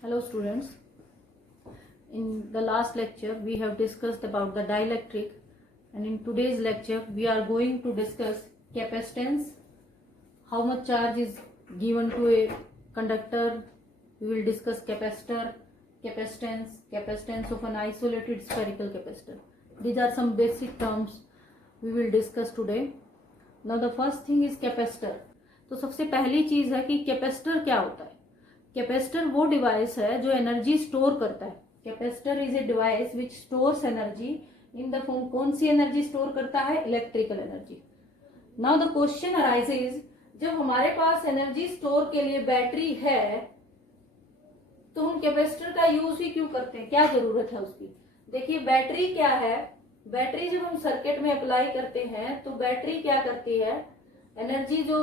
Hello students, in the last lecture we have discussed about the dielectric, and in today's lecture we are going to discuss capacitance, how much charge is given to a conductor. We will discuss capacitor, capacitance of an isolated spherical capacitor. These are some basic terms we will discuss today. Now the first thing is capacitor. तो सबसे पहली चीज है कि capacitor क्या होता है. Capacitor वो डिवाइस है जो एनर्जी स्टोर करता है. Capacitor is a device which stores energy in the form. कौन सी एनर्जी स्टोर करता है? Electrical energy. Now the question arises, जब हमारे पास एनर्जी स्टोर के लिए बैटरी है तो हम कैपेसिटर का यूज ही क्यों करते हैं? क्या जरूरत है उसकी? देखिए बैटरी क्या है. बैटरी जब हम सर्किट में अप्लाई करते हैं तो बैटरी क्या करती है, एनर्जी जो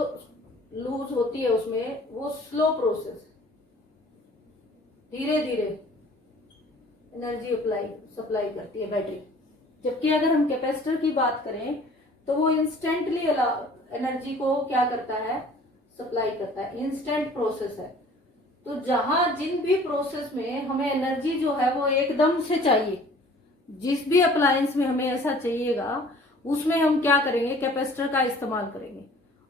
लूज होती है उसमें वो स्लो प्रोसेस, धीरे धीरे एनर्जी सप्लाई करती है बैटरी. जबकि अगर हम कैपेसिटर की बात करें तो वो इंस्टेंटली एनर्जी को क्या करता है, सप्लाई करता है. इंस्टेंट प्रोसेस है. तो जहां जिन भी प्रोसेस में हमें एनर्जी जो है वो एकदम से चाहिए, जिस भी अप्लायंस में हमें ऐसा चाहिएगा, उसमें हम क्या करेंगे, कैपेसिटर का इस्तेमाल करेंगे.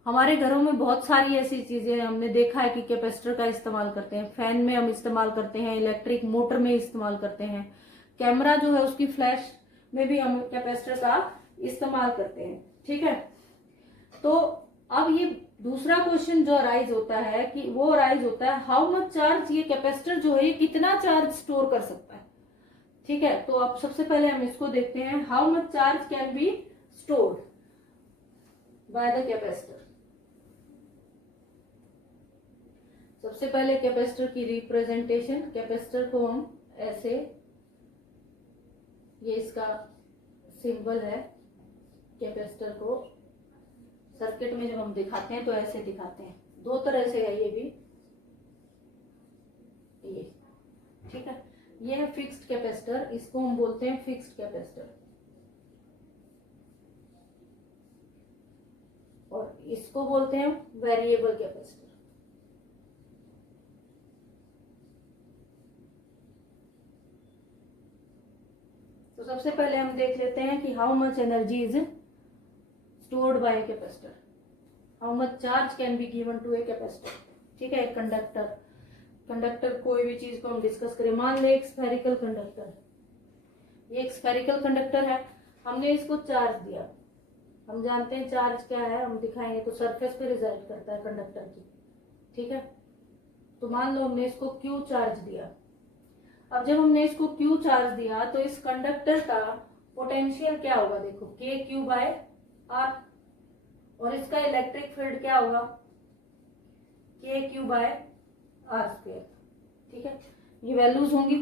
हमारे घरों में बहुत सारी ऐसी चीजें हमने देखा है कि कैपेसिटर का इस्तेमाल करते हैं. फैन में हम इस्तेमाल करते हैं, इलेक्ट्रिक मोटर में इस्तेमाल करते हैं, कैमरा जो है उसकी फ्लैश में भी हम कैपेसिटर का इस्तेमाल करते हैं. ठीक है. तो अब ये दूसरा क्वेश्चन जो अराइज होता है कि वो अराइज होता है हाउ मच चार्ज, ये कैपेसिटर जो है ये कितना चार्ज स्टोर कर सकता है. ठीक है. तो अब सबसे पहले हम इसको देखते हैं, how much charge can be stored by the capacitor. सबसे पहले कैपेसिटर की रिप्रेजेंटेशन. कैपेसिटर को हम ऐसे, ये इसका सिंबल है. कैपेसिटर को सर्किट में जब हम दिखाते हैं तो ऐसे दिखाते हैं. दो तरह से है ये भी, ये. ठीक है. ये है फिक्स्ड कैपेसिटर, इसको हम बोलते हैं फिक्स्ड कैपेसिटर. और इसको बोलते हैं वेरिएबल कैपेसिटर. तो सबसे पहले हम देख लेते हैं कि how much energy is stored by a capacitor, how much charge can be given to a capacitor. ठीक है. कंडक्टर कोई भी चीज को हम डिस्कस करें, मान ले एक स्फेरिकल कंडक्टर. ये एक स्फेरिकल कंडक्टर है, हमने इसको चार्ज दिया. हम जानते हैं चार्ज क्या है, हम दिखाएंगे. तो सरफेस पे रिजल्ट करता है कंडक्टर की. ठीक है. तो मान लो हमने इसको क्यू चार्ज दिया. अब जब हमने इसको क्यू चार्ज दिया तो इस कंडक्टर का पोटेंशियल क्या होगा, देखो के क्यू बाय आर. और इसका इलेक्ट्रिक फील्ड क्या होगा, के क्यू बाय आर स्क्वायर. ठीक है. ये वैल्यूज होंगी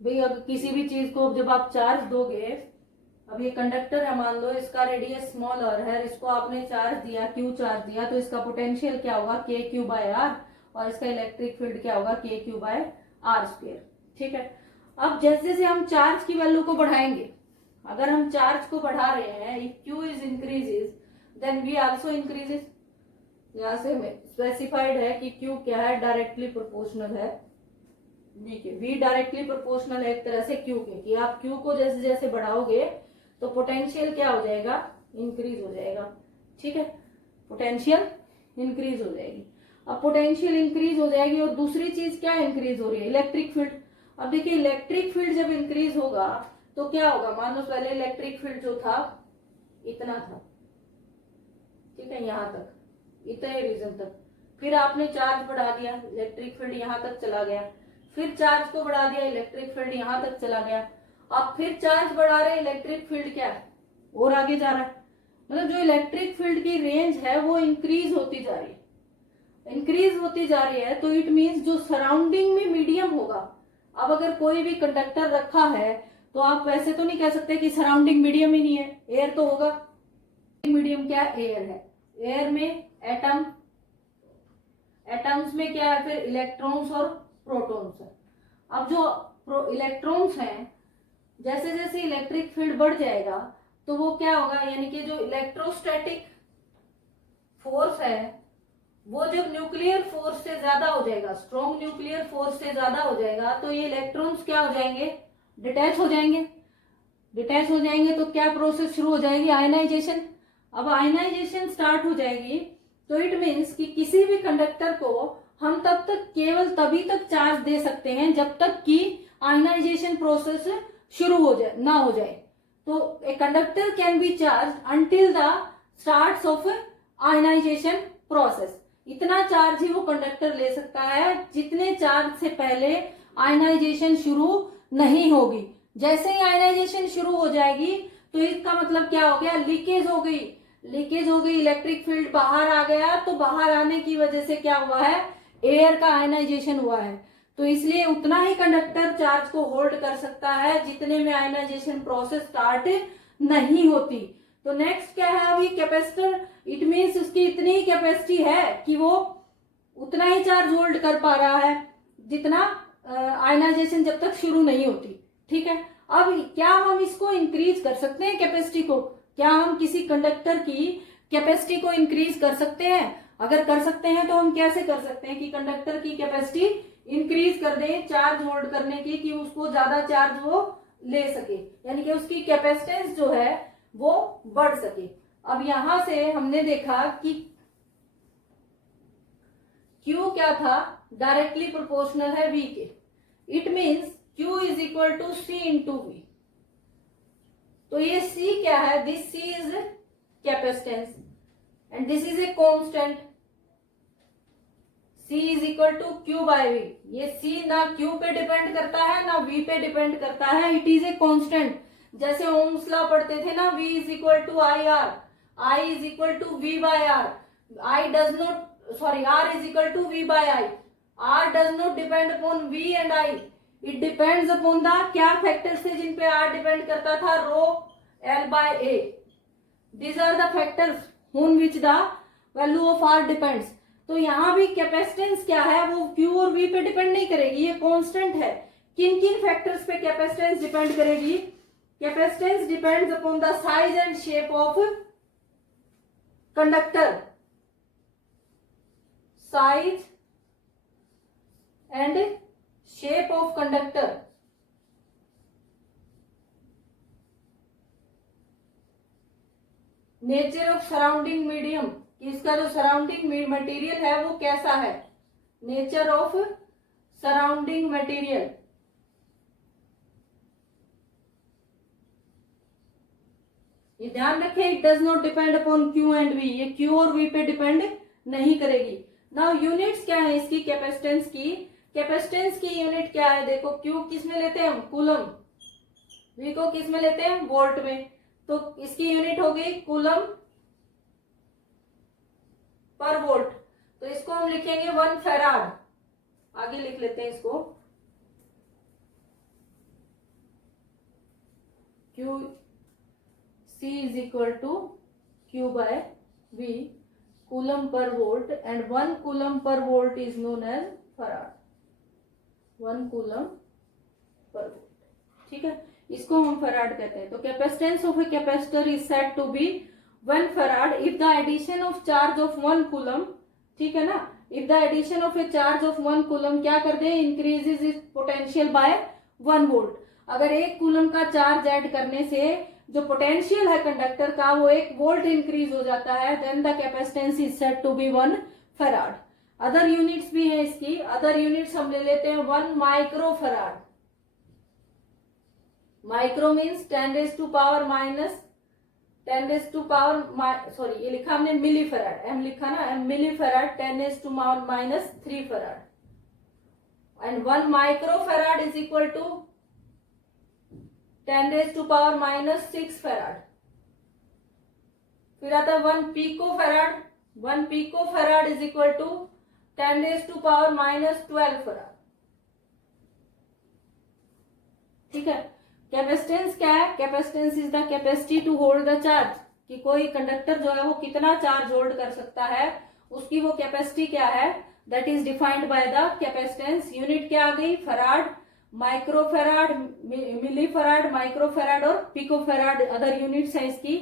भाई. अब किसी भी चीज को जब आप चार्ज दोगे, अब ये कंडक्टर है, मान लो इसका रेडियस स्मॉल आर है, इसको आपने चार्ज दिया, क्यू चार्ज दिया, तो इसका पोटेंशियल क्या होगा, के क्यू बाय आर. और इसका इलेक्ट्रिक फील्ड क्या होगा, के क्यू बाय आर स्क्वायर. ठीक है. अब जैसे जैसे हम चार्ज की वैल्यू को बढ़ाएंगे, अगर हम चार्ज को बढ़ा रहे हैं, if Q is increases then V also increases. यहां से स्पेसिफाइड है कि क्यू क्या है, डायरेक्टली प्रोपोर्शनल है वी के. वी डायरेक्टली प्रोपोर्शनल है एक तरह से क्यू के, कि आप क्यू को जैसे जैसे बढ़ाओगे तो पोटेंशियल क्या हो जाएगा, इंक्रीज हो जाएगा. ठीक है. पोटेंशियल इंक्रीज हो जाएगी. अब पोटेंशियल इंक्रीज हो जाएगी और दूसरी चीज क्या इंक्रीज हो रही है, इलेक्ट्रिक फील्ड. अब देखिए इलेक्ट्रिक फील्ड जब इंक्रीज होगा तो क्या होगा, मान लो पहले इलेक्ट्रिक फील्ड जो था इतना था. ठीक है. यहां तक, इतने रीजन तक. फिर आपने चार्ज बढ़ा दिया, इलेक्ट्रिक फील्ड यहां तक चला गया. फिर चार्ज को बढ़ा दिया, इलेक्ट्रिक फील्ड यहां तक चला गया. अब फिर चार्ज बढ़ा रहे, इलेक्ट्रिक फील्ड क्या है, और आगे जा रहा है. मतलब जो इलेक्ट्रिक फील्ड की रेंज है वो इंक्रीज होती जा रही है, इंक्रीज होती जा रही है. तो इट मीन्स जो सराउंडिंग में मीडियम होगा, अब अगर कोई भी कंडक्टर रखा है तो आप वैसे तो नहीं कह सकते कि सराउंडिंग मीडियम ही नहीं है, एयर तो होगा. मीडियम क्या है, एयर है. एयर में एटम्स में क्या है, फिर इलेक्ट्रॉन्स और प्रोटॉन्स है. अब जो इलेक्ट्रॉन्स हैं, जैसे जैसे इलेक्ट्रिक फील्ड बढ़ जाएगा तो वो क्या होगा, यानी कि जो इलेक्ट्रोस्टैटिक फोर्स है वो जब न्यूक्लियर फोर्स से ज्यादा हो जाएगा, स्ट्रॉन्ग न्यूक्लियर फोर्स से ज्यादा हो जाएगा, तो ये इलेक्ट्रॉन्स क्या हो जाएंगे, डिटैच हो जाएंगे। डिटैच हो जाएंगे तो क्या प्रोसेस शुरू हो जाएगी, आयनाइजेशन। अब आयनाइजेशन स्टार्ट हो जाएगी तो इट मीन्स कि किसी भी कंडक्टर को हम तब तक केवल तभी तक चार्ज दे सकते हैं जब तक कि आयनाइजेशन प्रोसेस शुरू हो जाए ना हो जाए। तो a conductor can be charge until the start of ionization process. इतना चार्ज ही वो कंडक्टर ले सकता है जितने चार्ज से पहले आयनाइजेशन शुरू नहीं होगी। जैसे ही आयनाइजेशन शुरू हो जाएगी तो इसका मतलब क्या हो गया, लीकेज हो गई। लीकेज हो गई, इलेक्ट्रिक फील्ड बाहर आ गया, तो बाहर आने की वजह से क्या हुआ है, एयर का आयनाइजेशन हुआ है। तो इसलिए उतना ही कंडक्टर चार्ज को होल्ड कर सकता है जितने में आयनाइजेशन प्रोसेस स्टार्ट नहीं होती। तो नेक्स्ट क्या है अभी, कैपेसिटर। इट मीन्स उसकी इतनी ही कैपेसिटी है कि वो उतना ही चार्ज होल्ड कर पा रहा है जितना आयनाइजेशन जब तक शुरू नहीं होती। ठीक है, अब क्या हम इसको इंक्रीज कर सकते हैं कैपेसिटी को, क्या हम किसी कंडक्टर की कैपेसिटी को इंक्रीज कर सकते हैं? अगर कर सकते हैं तो हम कैसे कर सकते हैं कि कंडक्टर की कैपेसिटी इंक्रीज कर दें चार्ज होल्ड करने की, कि उसको ज्यादा चार्ज वो ले सके, यानी कि उसकी कैपेसिटेंस जो है वो बढ़ सके। अब यहां से हमने देखा कि Q क्या था, डायरेक्टली प्रोपोर्शनल है V के। It means Q is equal to C into V। तो ये C क्या है, this C is capacitance and this is a constant. C is equal to Q by V। ये C ना Q पे depend करता है ना V पे डिपेंड करता है, इट इज ए कांस्टेंट। जैसे ओम्स लॉ पढ़ते थे ना, V is equal to I R, I is equal to V by R, I does not R is equal to V by I. R does not depend upon V and I. It depends upon the क्या factors थे जिन पे R depend करता था, rho L by A. These are the factors on which the value of R depends. तो यहाँ भी capacitance क्या है, वो Q और V पे डिपेंड नहीं करेगी, ये कांस्टेंट है। किन किन फैक्टर्स पे कैपेसिटेंस डिपेंड करेगी, capacitance depends upon the size and shape of conductor, size and shape of conductor। Nature of surrounding medium, इसका जो सराउंडिंग मटेरियल है वो कैसा है, नेचर ऑफ सराउंडिंग मटेरियल। ये ध्यान रखें, it does not depend upon Q and V, ये Q और V पे डिपेंड नहीं करेगी। नाउ यूनिट्स क्या है इसकी, कैपेसिटेंस की, कैपेसिटेंस की यूनिट क्या है, देखो Q किस में लेते हैं हम, कूलम, V को किस में लेते हैं, वोल्ट में, तो इसकी यूनिट हो गई कूलम पर वोल्ट। तो इसको हम लिखेंगे 1 फेराड, आगे लिख लेते हैं इसको, Q C is equal to Q by V coulomb per volt, and 1 coulomb per volt is known as farad, 1 coulomb per volt. ठीक है, इसको हम फराड कहते हैं। तो capacitance of a capacitor is said to be 1 farad if the addition of charge of 1 coulomb, ठीक है ना, if the addition of a charge of 1 coulomb क्या कर दे, increases is potential bye 1 volt. अगर 1 कूलम का चार्ज ऐड करने से जो पोटेंशियल है कंडक्टर का वो 1 वोल्ट इंक्रीज हो जाता है, then the capacitance is said to be 1 farad. Other units भी है इसकी, अदर यूनिट्स हम ले लेते हैं 1 micro farad. Micro means 10 raise to power minus 10 raise to power, sorry ये लिखा हमने मिली फराड, एम लिखा ना, M milli farad 10 raise to power minus 3 farad, and 1 micro farad is equal to 10 raise to power minus 6 farad. फिर आता है 1 pico farad, 1 pico farad is equal to 10 raise to power minus 12 farad. ठीक है, capacitance क्या है, capacitance is the capacity to hold the charge, कि कोई conductor जो है वो कितना चार्ज होल्ड कर सकता है, उसकी वो कैपेसिटी क्या है, that is defined by the capacitance. Unit क्या आ गई, फराड, माइक्रो फराड, मिली फराड, माइक्रो फराड और पिको फराड अदर यूनिट्स है इसकी।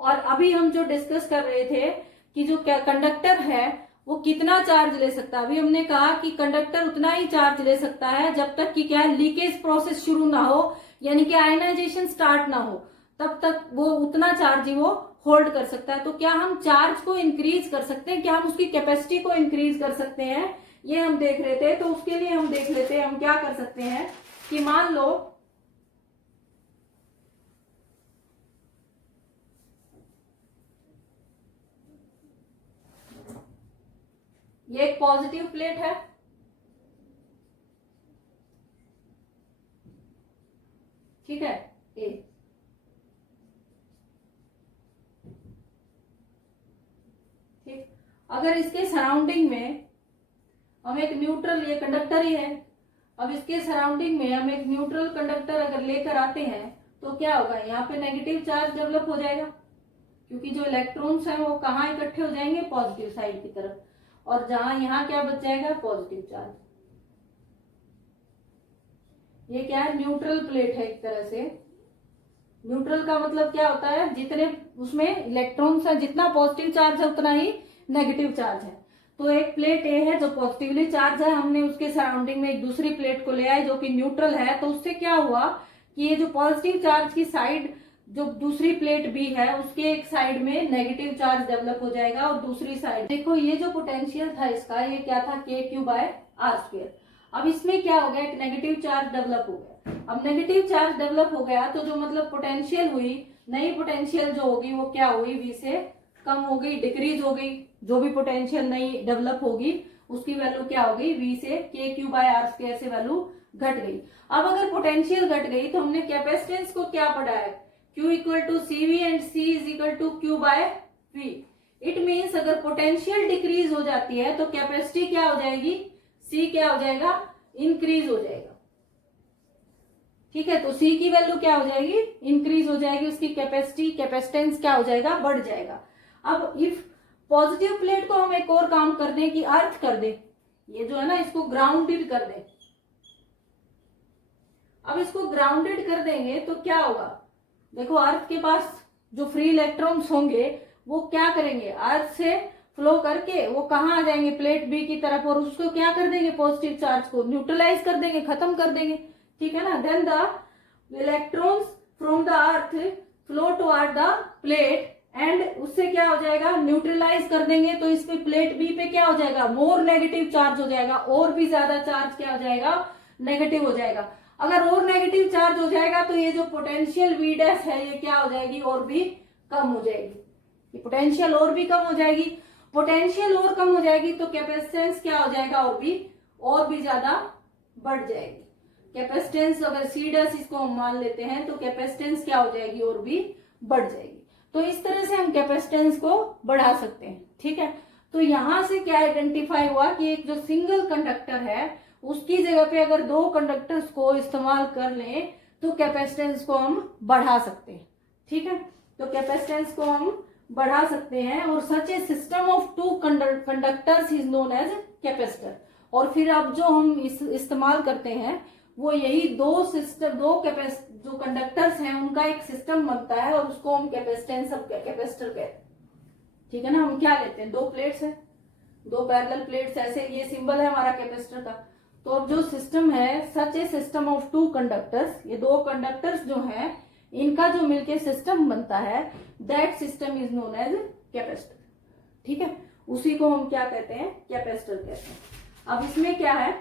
और अभी हम जो डिस्कस कर रहे थे कि जो कंडक्टर है वो कितना चार्ज ले सकता है। अभी हमने कहा कि कंडक्टर उतना ही चार्ज ले सकता है जब तक कि क्या लीकेज प्रोसेस शुरू ना हो, यानी कि आयनाइजेशन स्टार्ट ना हो, तब तक वो उतना चार्ज ही वो होल्ड कर सकता है। तो क्या हम चार्ज को इंक्रीज कर सकते हैं, क्या हम उसकी कैपेसिटी को इंक्रीज कर सकते हैं, ये हम देख रहे थे। तो उसके लिए हम देख लेते हैं हम क्या कर सकते हैं कि मान लो ये एक पॉजिटिव प्लेट है, ठीक है, ए। ठीक, अगर इसके सराउंडिंग में हम एक न्यूट्रल, ये कंडक्टर ही है, अब इसके सराउंडिंग में हम एक न्यूट्रल कंडक्टर अगर लेकर आते हैं तो क्या होगा, यहाँ पे नेगेटिव चार्ज डेवलप हो जाएगा, क्योंकि जो इलेक्ट्रॉन्स हैं वो कहाँ इकट्ठे हो जाएंगे, पॉजिटिव साइड की तरफ, और जहां यहाँ क्या बच जाएगा, पॉजिटिव चार्ज। ये क्या है, न्यूट्रल प्लेट है एक तरह से। न्यूट्रल का मतलब क्या होता है, जितने उसमें इलेक्ट्रॉन्स है, जितना पॉजिटिव चार्ज है उतना ही नेगेटिव चार्ज है। तो एक प्लेट ए है जो पॉजिटिवली चार्ज है, हमने उसके सराउंडिंग में एक दूसरी प्लेट को ले आए जो कि न्यूट्रल है। तो उससे क्या हुआ कि ये जो पॉजिटिव चार्ज की साइड, जो दूसरी प्लेट बी है उसके एक साइड में नेगेटिव चार्ज डेवलप हो जाएगा, और दूसरी साइड देखो ये जो पोटेंशियल था इसका, ये क्या था, के क्यू बाय आर स्क्वायर। अब इसमें क्या हो गया, एक नेगेटिव चार्ज डेवलप हो गया। अब नेगेटिव चार्ज डेवलप हो गया तो जो मतलब पोटेंशियल हुई, नई पोटेंशियल जो होगी वो क्या हुई, वी से कम हो गई, डिक्रीज हो गई। जो भी पोटेंशियल नई डेवलप होगी उसकी वैल्यू क्या होगी, वी से के क्यू बाय आर स्क्वायर से वैल्यू घट गई। अब अगर पोटेंशियल घट गई तो हमने कैपेसिटेंस को क्या पढ़ा है, Q equal to C V and C is equal to Q by V. It means अगर पोटेंशियल डिक्रीज हो जाती है तो कैपेसिटी क्या हो जाएगी, C क्या हो जाएगा, इंक्रीज हो जाएगा। ठीक है, तो C की वैल्यू क्या हो जाएगी, इंक्रीज हो जाएगी, उसकी कैपेसिटी, कैपेसिटेंस क्या हो जाएगा, बढ़ जाएगा। अब इफ पॉजिटिव प्लेट को हम एक और काम कर दें कि अर्थ कर दे, ये जो है ना इसको ग्राउंडेड कर दे। अब इसको ग्राउंडेड कर देंगे तो क्या होगा, देखो अर्थ के पास जो फ्री इलेक्ट्रॉन्स होंगे वो क्या करेंगे, अर्थ से फ्लो करके वो कहाँ आ जाएंगे, प्लेट बी की तरफ, और उसको क्या कर देंगे, पॉजिटिव चार्ज को न्यूट्रलाइज कर देंगे, खत्म कर देंगे। ठीक है ना, then the electrons from the earth flow toward the plate and उससे क्या हो जाएगा, न्यूट्रलाइज कर देंगे। तो इस पे प्लेट बी पे क्या हो जाएगा, मोर नेगेटिव चार्ज हो जाएगा, और भी ज्यादा चार्ज क्या हो जाएगा, नेगेटिव हो जाएगा। अगर और नेगेटिव चार्ज हो जाएगा तो ये जो पोटेंशियल वी डैश है ये क्या हो जाएगी, और भी कम हो जाएगी, ये पोटेंशियल और भी कम हो जाएगी। पोटेंशियल और कम हो जाएगी तो कैपेसिटेंस क्या हो जाएगा, और भी ज्यादा बढ़ जाएगी। कैपेसिटेंस अगर सी डैश इसको हम मान लेते हैं तो कैपेसिटेंस क्या हो जाएगी, और भी बढ़ जाएगी। तो इस तरह से हम कैपेसिटेंस को बढ़ा सकते हैं। ठीक है, तो यहां से क्या आइडेंटिफाई हुआ कि एक जो सिंगल कंडक्टर है उसकी जगह पे अगर दो कंडक्टर्स को इस्तेमाल कर लें तो कैपेसिटेंस को हम बढ़ा सकते हैं। ठीक है, तो कैपेसिटेंस को हम बढ़ा सकते हैं, और such a system of two conductors is known as capacitor. और फिर अब जो हम इस्तेमाल करते हैं वो यही दो सिस्टम, जो कंडक्टर्स हैं उनका एक सिस्टम बनता है, और उसको हम कैपेसिटेंस ऑफ कैपेसिटर कहते हैं। ठीक है ना, हम क्या लेते हैं, दो प्लेट्स है, दो पैरेलल प्लेट्स, ऐसे ये सिंबल है हमारा कैपेसिटर का। तो अब जो सिस्टम है, सच a system of two conductors, ये दो कंडक्टर्स जो हैं इनका जो मिलके सिस्टम बनता है, that system is known as capacitor. ठीक है, उसी को हम क्या कहते हैं, कैपेसिटर कहते हैं। अब इसमें क्या है,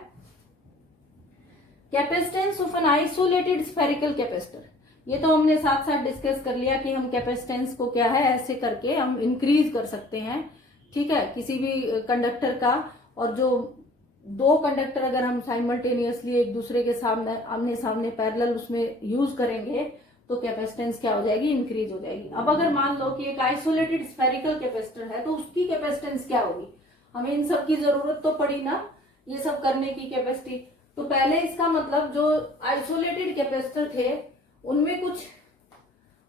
capacitance of an isolated spherical capacitor, ये तो हमने साथ साथ डिस्कस कर लिया कि हम कैपेसिटेंस को क्या है, ऐसे करके हम इंक्रीज कर सकते हैं। ठीक है, किसी भी कंडक्टर का, और जो दो कंडक्टर अगर हम साइमल्टेनियसली एक दूसरे के सामने आमने सामने पैरेलल उसमें यूज करेंगे तो कैपेसिटेंस क्या हो जाएगी, इंक्रीज हो जाएगी। अब अगर मान लो कि एक आइसोलेटेड स्फेरिकल कैपेसिटर है तो उसकी कैपेसिटेंस क्या होगी, हमें इन सब की जरूरत तो पड़ी ना, ये सब करने की कैपेसिटी। तो पहले इसका मतलब जो आइसोलेटेड कैपेसिटर थे उनमें कुछ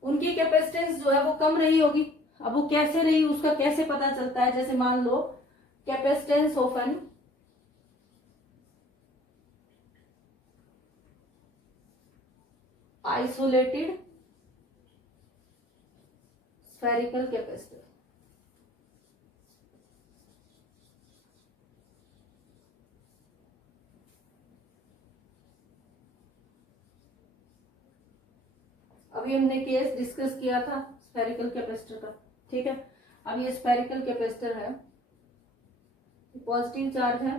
उनकी कैपेसिटेंस जो है वो कम रही होगी। अब वो कैसे रही उसका कैसे पता चलता है, जैसे मान लो capacitance of an isolated spherical capacitor, अभी हमने केस डिस्कस किया था स्फेरिकल कैपेसिटर का, ठीक है। अब ये स्फेरिकल कैपेसिटर है, पॉजिटिव चार्ज है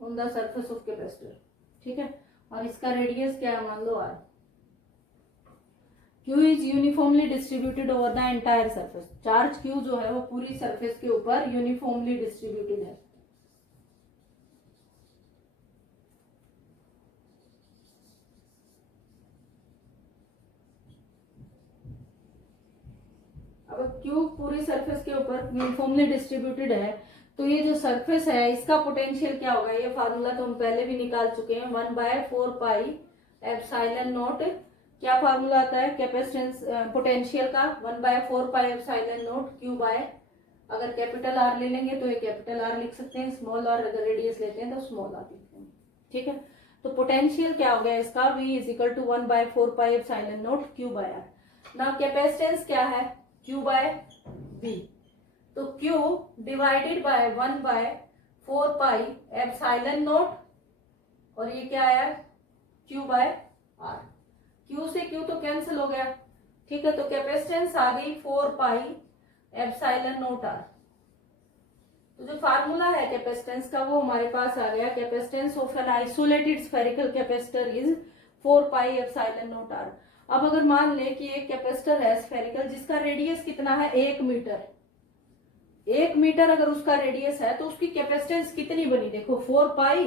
on the surface of capacitor, ठीक है, और इसका रेडियस क्या है, मान लो r। Q is uniformly distributed over the entire surface, charge Q जो है वो पूरी सरफेस के ऊपर यूनिफॉर्मली डिस्ट्रीब्यूटेड है। अब Q पूरी सरफेस के ऊपर यूनिफॉर्मली डिस्ट्रीब्यूटेड है, तो ये जो सरफेस है इसका पोटेंशियल क्या होगा, ये फार्मूला तो हम पहले भी निकाल चुके हैं, 1/4 पाई एप्सिलॉन नॉट। क्या फार्मूला आता है कैपेसिटेंस पोटेंशियल का, 1/4 pi epsilon naught Q by, अगर कैपिटल R ले लेंगे तो ये कैपिटल R लिख सकते हैं, स्मॉल r अगर रेडियस लेते हैं तो स्मॉल r लिखते हैं, ठीक है। तो पोटेंशियल क्या हो गया इसका, V is equal to 1/4 pi epsilon naught Q by R। Now capacitance क्या है, Q बाय V, तो Q divided by 1/4 pi epsilon naught, और ये क्या आया Q बाय R। Q से Q तो कैंसिल हो गया, ठीक है, तो कैपेसिटेंस आ गई 4 पाई एप्सिलॉन नॉट R। तो जो फार्मूला है कैपेसिटेंस का वो हमारे पास आ गया, capacitance of an isolated spherical capacitor is 4 pi epsilon not R। अब अगर मान ले कि एक कैपेसिटर है स्फेरिकल जिसका रेडियस कितना है 1 मीटर, 1 मीटर अगर उसका रेडियस है तो उसकी कैपेसिटेंस कितनी बनी, देखो 4 पाई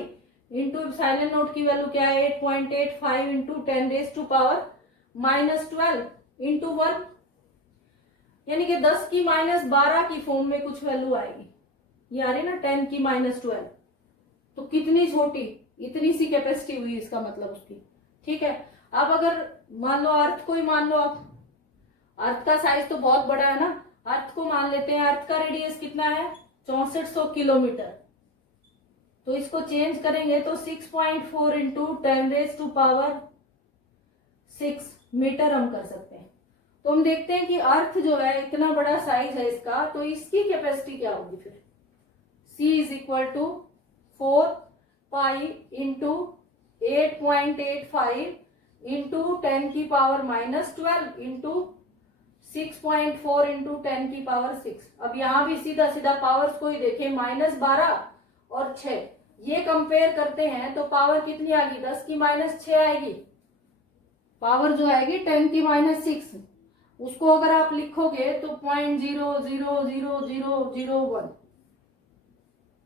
इंटू एप्सिलॉन नॉट की वैल्यू क्या है 8.85 इंटू 10⁻⁻12 इंटू 1, यानी कि 10 की -12 की फॉर्म में कुछ वैल्यू आएगी, ये आ रही ना 10⁻12, तो कितनी छोटी, इतनी सी कैपेसिटी हुई इसका मतलब उसकी, ठीक है। अब अगर मान लो अर्थ को ही मान लो, आप अर्थ का साइज तो बहुत बड़ा है ना, अर्थ को मान लेते हैं, अर्थ का रेडियस कितना है 6400 किलोमीटर, तो इसको चेंज करेंगे तो 6.4 इंटू 10⁻6 मीटर हम कर सकते हैं। तो हम देखते हैं कि अर्थ जो है इतना बड़ा साइज है इसका, तो इसकी कैपेसिटी क्या होगी फिर, C is equal to 4 pi into 8.85 into 10⁻12 into 6.4 into 10⁻6। अब यहां भी सीधा सीधा पावर्स को ही देखें, -12 और 6, ये कंपेयर करते हैं तो पावर कितनी आएगी 10 की -6 आएगी, पावर जो आएगी 10⁻6, उसको अगर आप लिखोगे तो 0.00001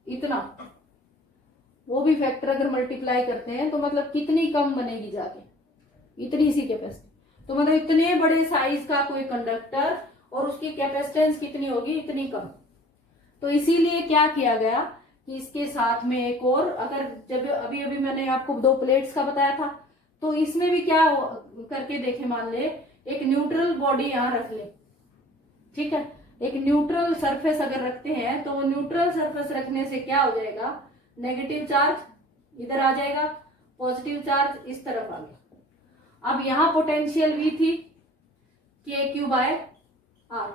इतना, वो भी फैक्टर अगर मल्टीप्लाई करते हैं तो मतलब कितनी कम बनेगी जाके, इतनी सी कैपेसिटी। तो मतलब इतने बड़े साइज का कोई कंडक्टर और उसकी कैपेसिटेंस कितनी होगी, इतनी कम। तो इसीलिए क्या किया गया कि इसके साथ में एक और, अगर जब अभी अभी मैंने आपको 2 प्लेट्स का बताया था, तो इसमें भी क्या करके देखे, मान ले एक न्यूट्रल बॉडी यहां रख ले, ठीक है, एक न्यूट्रल सरफेस अगर रखते हैं तो न्यूट्रल सरफेस रखने से क्या हो जाएगा, नेगेटिव चार्ज इधर आ जाएगा, पॉजिटिव चार्ज इस तरफ आ गया। अब यहां पोटेंशियल V थी KQ बाय R,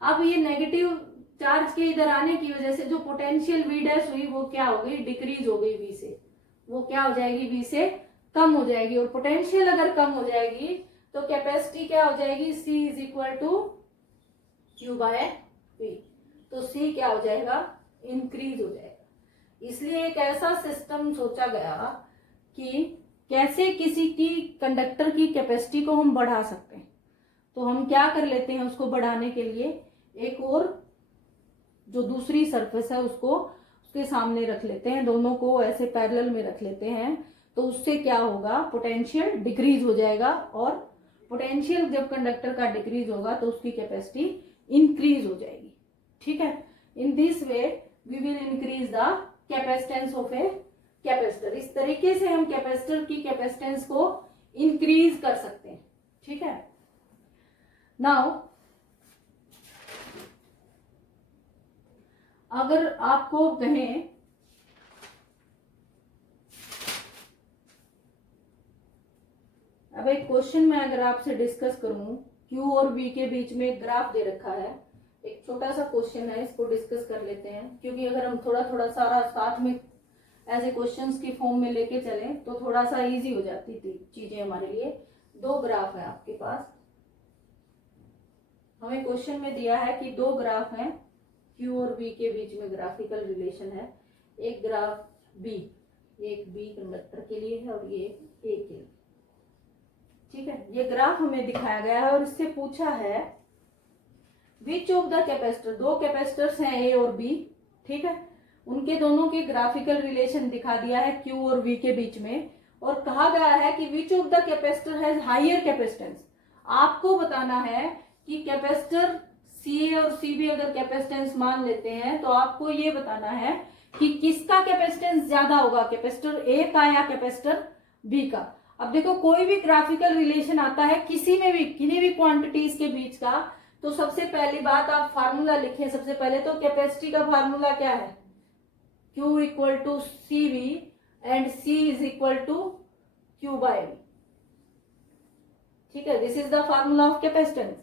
अब ये नेगेटिव चार्ज के इधर आने की वजह से जो पोटेंशियल V डैश हुई वो क्या हो गई, डिक्रीज हो गई V से, वो क्या हो जाएगी V से कम हो जाएगी, और पोटेंशियल अगर कम हो जाएगी तो कैपेसिटी क्या हो जाएगी, C is equal to Q by V, तो C क्या हो जाएगा, इंक्रीज हो जाएगा। इसलिए एक ऐसा सिस्टम सोचा गया कि कैसे किसी की कंडक्टर की कैपेसिटी को हम बढ़ा सकते हैं। तो हम क्या कर लेते हैं, उसको बढ़ाने के लिए एक और जो दूसरी सरफेस है उसको उसके सामने रख लेते हैं, दोनों को ऐसे पैरेलल में रख लेते हैं, तो उससे क्या होगा, पोटेंशियल डिक्रीज हो जाएगा, और पोटेंशियल जब कंडक्टर का डिक्रीज होगा तो उसकी कैपेसिटी इंक्रीज हो जाएगी, ठीक है। In this way we will increase the capacitance of a capacitor. इस तरीके से हम कैपेसिटर की कैपेसिटेंस को इंक्रीज कर सकते हैं, ठीक है। नाउ अगर आपको कहें अब एक क्वेश्चन में अगर आपसे डिस्कस करूं, Q और V के बीच में एक ग्राफ दे रखा है, एक छोटा सा क्वेश्चन है, इसको डिस्कस कर लेते हैं, क्योंकि अगर हम थोड़ा थोड़ा सारा साथ में एज ए क्वेश्चंस की फॉर्म में लेके चलें तो थोड़ा सा इजी हो जाती थी चीजें हमारे लिए। दो ग्राफ है आपके पास, हमें क्वेश्चन में दिया है कि दो ग्राफ हैं, Q और V के बीच में ग्राफिकल रिलेशन है। एक ग्राफ B, एक B कंडक्टर के लिए है और ये A के लिए, ठीक है। ये ग्राफ हमें दिखाया गया है और इससे पूछा है विच ऑफ द कैपेसिटर, दो कैपेसिटर्स हैं A और B, ठीक है, उनके दोनों के ग्राफिकल रिलेशन दिखा दिया है Q और V के बीच में, और कहा गया है कि which of the capacitor has higher capacitance. आपको बताना है कि कैपेसिटर CA और CB अगर कैपेसिटेंस मान लेते हैं तो आपको ये बताना है कि किसका कैपेसिटेंस ज्यादा होगा, कैपेसिटर A का या कैपेसिटर B का। अब देखो कोई भी ग्राफिकल रिलेशन आता है किसी में भी, किन्हीं भी क्वांटिटीज के बीच का, तो सबसे पहली बात आप फार्मूला लिखें। सबसे पहले तो कैपेसिटी का फार्मूला क्या है, Q equal to CV and C is equal to Q by V, ठीक है। This is the formula of capacitance.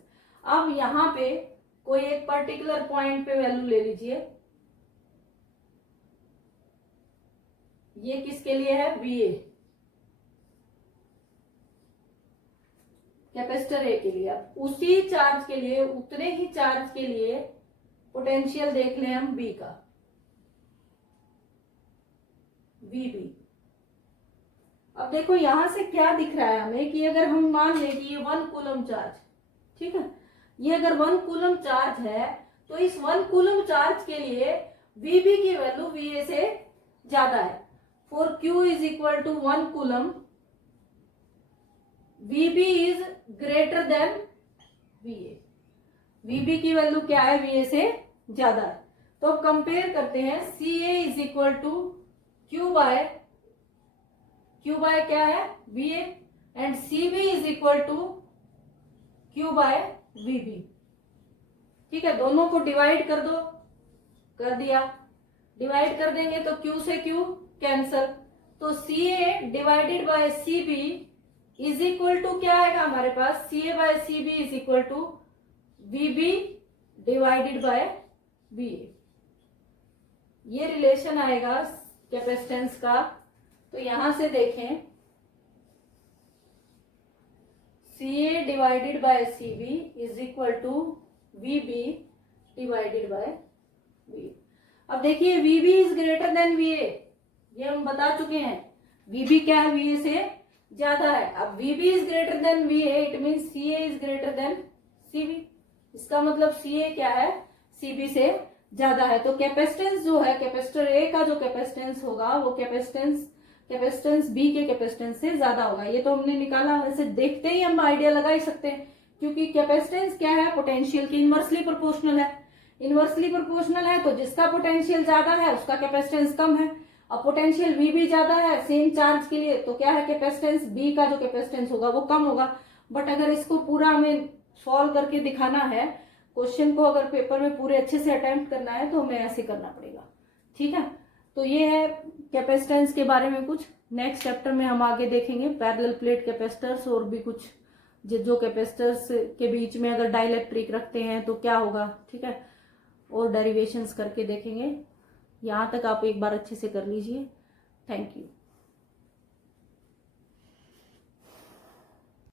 अब यहाँ पे कोई एक पर्टिकुलर पॉइंट पे वैल्यू ले लीजिए, ये किसके लिए है, VA, कैपेसिटर A के लिए। अब उसी चार्ज के लिए, उतने ही चार्ज के लिए पोटेंशियल देख लें हम B का, VB। अब देखो यहां से क्या दिख रहा है हमें कि अगर हम मान लें कि ये 1 कूलम चार्ज, ठीक है, ये अगर 1 कूलम चार्ज है तो इस 1 कूलम चार्ज के लिए VB की वैल्यू VA से ज्यादा है। For Q is equal to 1 coulomb, VB is greater than VA। VB की वैल्यू क्या है, VA से ज्यादा है। तो अब कंपेयर करते हैं, CA is equal to Q by क्या है, VA, and CB is equal to Q by VB, ठीक है। दोनों को डिवाइड कर दो, कर दिया, डिवाइड कर देंगे तो Q से Q कैंसल, तो CA divided by CB is equal to क्या आएगा हमारे पास, CA by CB is equal to VB divided by VA। ये रिलेशन आएगा कैपेसिटेंस का। तो यहां से देखें, CA divided by CB is equal to VB divided by VA। अब देखिए VB is greater than VA, ये हम बता चुके हैं, VB क्या है, VA से ज्यादा है। अब VB is greater than VA, it mean CA is greater then CB। इसका मतलब CA क्या है, CB से ज्यादा है। तो कैपेसिटेंस जो है, कैपेसिटर A का जो कैपेसिटेंस होगा वो कैपेसिटेंस B के कैपेसिटेंस से ज्यादा होगा। ये तो हमने निकाला, वैसे देखते ही हम आइडिया लगा ही सकते हैं, क्योंकि कैपेसिटेंस क्या है, पोटेंशियल की इनवर्सली प्रोपोर्शनल है। इनवर्सली प्रोपोर्शनल है तो जिसका पोटेंशियल ज्यादा है उसका कैपेसिटेंस कम है। अब पोटेंशियल VB ज्यादा है सेम चार्ज के लिए, तो क्या है, कैपेसिटेंस B का जो कैपेसिटेंस होगा वो कम होगा। बट अगर इसको पूरा हमें सॉल्व करके दिखाना है, क्वेश्चन को अगर पेपर में पूरे अच्छे से अटेम्प्ट करना है तो हमें ऐसे करना पड़ेगा, ठीक है। तो ये है कैपेसिटेंस के बारे में कुछ। नेक्स्ट चैप्टर में हम आगे देखेंगे पैरेलल प्लेट कैपेसिटर्स और भी कुछ, जो कैपेसिटर्स के बीच में अगर डाइलेक्ट्रिक रखते हैं तो क्या होगा, ठीक है, और डेरिवेशंस करके देखेंगे। यहाँ तक आप एक बार अच्छे से कर लीजिए। Thank you.